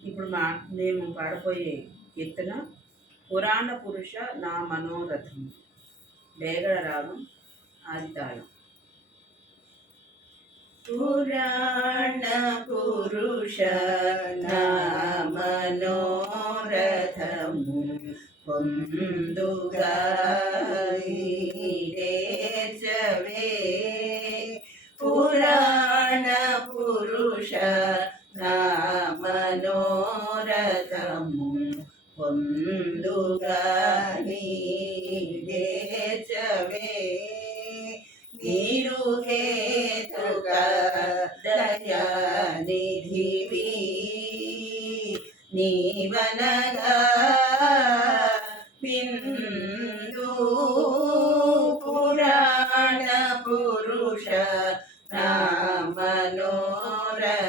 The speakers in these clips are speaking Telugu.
ఇప్పుడు మా మేము పాడబోయే కీర్తన పురాణ పురుష నా మనోరథం బేగడ రాగం ఆదితాళం. పురాణ పురుష నా మనోరథము పొందుగా పురాణ పురుష నా దయానిధివి నీవనగా బిందు పురాణ పురుష నా మనోరథము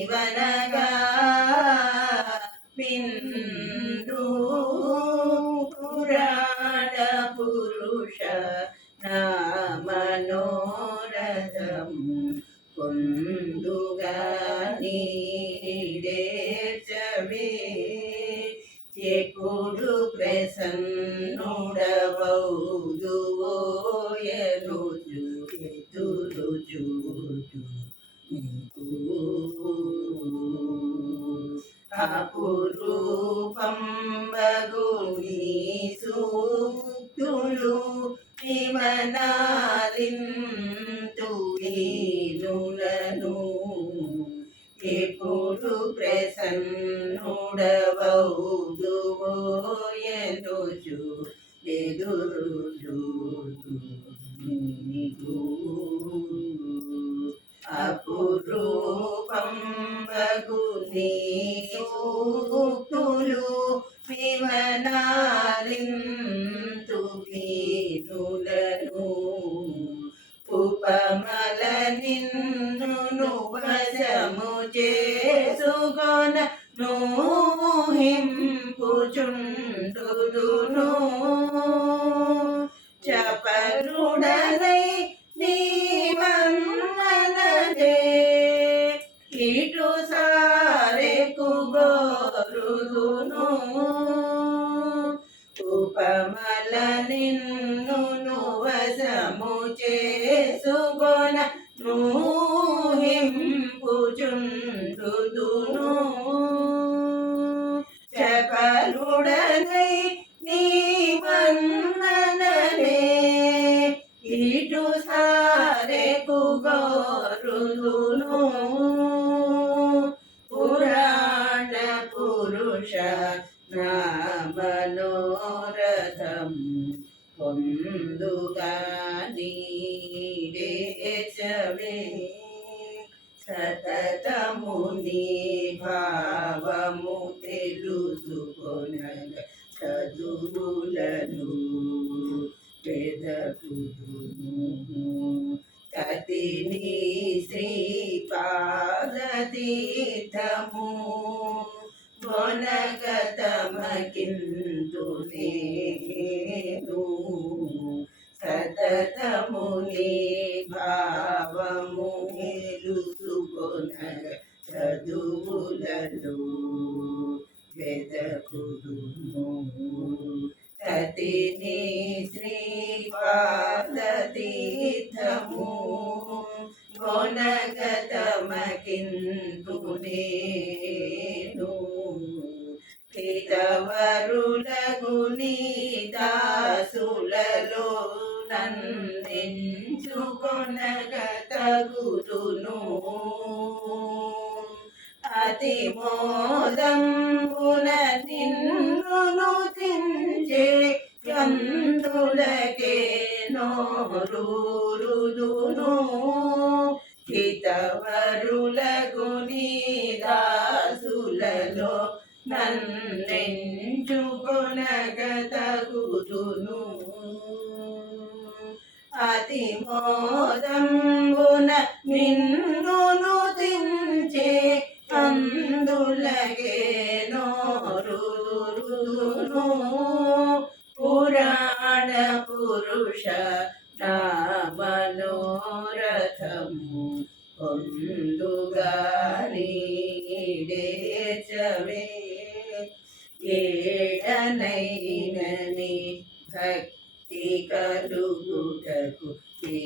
నీవనగా బిందు పురాణ పురుష నా మనోరథము పొందుగా నీడేచవే చెకుడు ప్రసన్నుడవౌదువోయను ఎదురు చూడు. అపురూపంబగుణీసూక్తులు విమనారింతులను ఎప్పుడు ప్రసన్న నిన్ను వశము చేసుకొన నూహింపుచుండుదును చపరుడనై నీవన్నదే ఇటు సారెకు గోరుదును ఉపమల నిన్ను వశము చేసుకొన పొందుగా నీడేచవే సతతము నీ భావము తెలుసుకొనగ చదువులను పెదకుదును తతిని శ్రీపాదతీర్థము గుణగతమకిందు నేను హితవరులగు నీ దాసులలో నందించుకొనగతగుదును అతి మోదంబున నోరుదును హితవరులగు నీదాసులలో నన్నెంచుకొనగతగుదును. అతి మోదంబున నిన్నును చవే ఏడనైనని భక్తి కలుగుటకు ఏ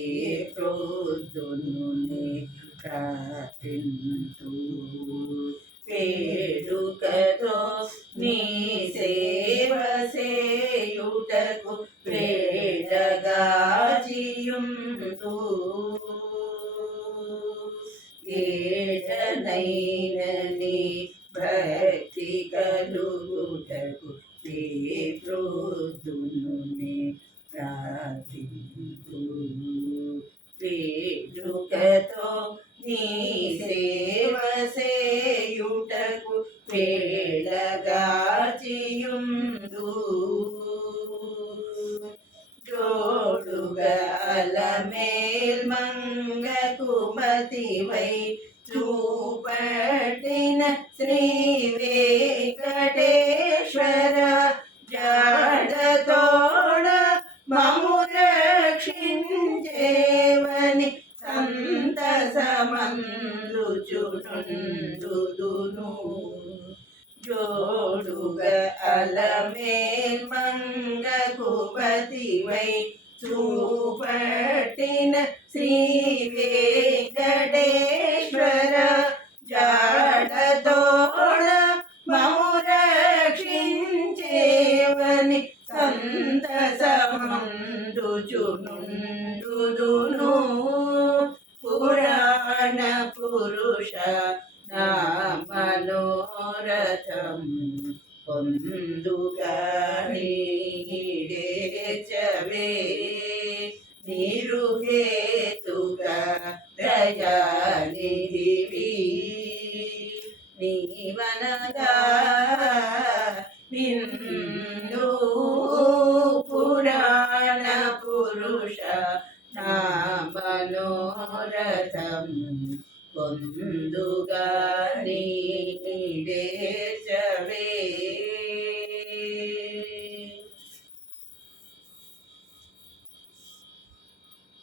ప్రొద్దును ప్రార్థింతు సంతసమందుచునుందును జోడుగ అలమేల్ మంగ కుపతివై చూపటిన శ్రీ పురుష నా మనోరథం పొందుగా నీడేచవే నిరుహేతుగా దయానిధివి నీవనగా విందు పురాణ పురుష నా మనోరథం పొందుగా నీడే